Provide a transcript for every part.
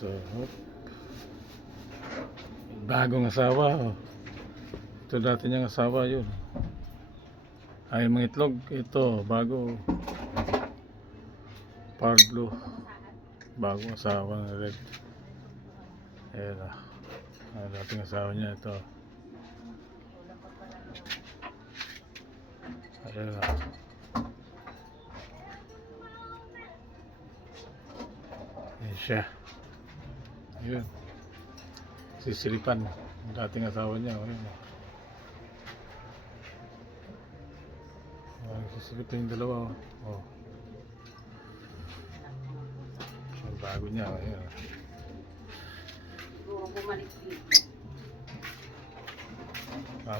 So, bagong asawa. Ito dati niyang asawa yun. Ay, mga itlog. Ito, bago. Parblue. Bagong asawa ng red. Ayan na. Ang dating asawa niya ito. Ayan na. Ayan siya. Ayun. Sisilipan. Ang dating asawa niya. Ayun. Sisilipan yung dalawa. Oh. Ang bago niya. Ayun.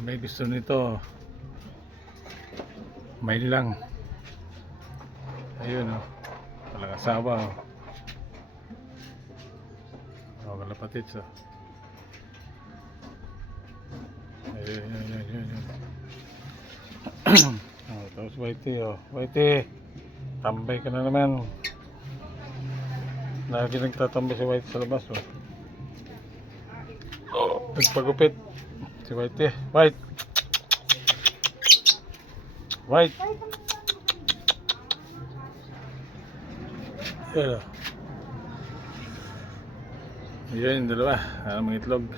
May gusto nito. May lang. Ayun oh. Walang asawa oh. Oh, kalapatid so. Ayun. Oh, tapos Whitey oh. Whitey, tambay ka na naman. Lagi nagtatambay si Whitey sa labas oh. Oh, nagpagupit si Whitey. White. Ayan. Ayan yung dalawa. Mga itlog.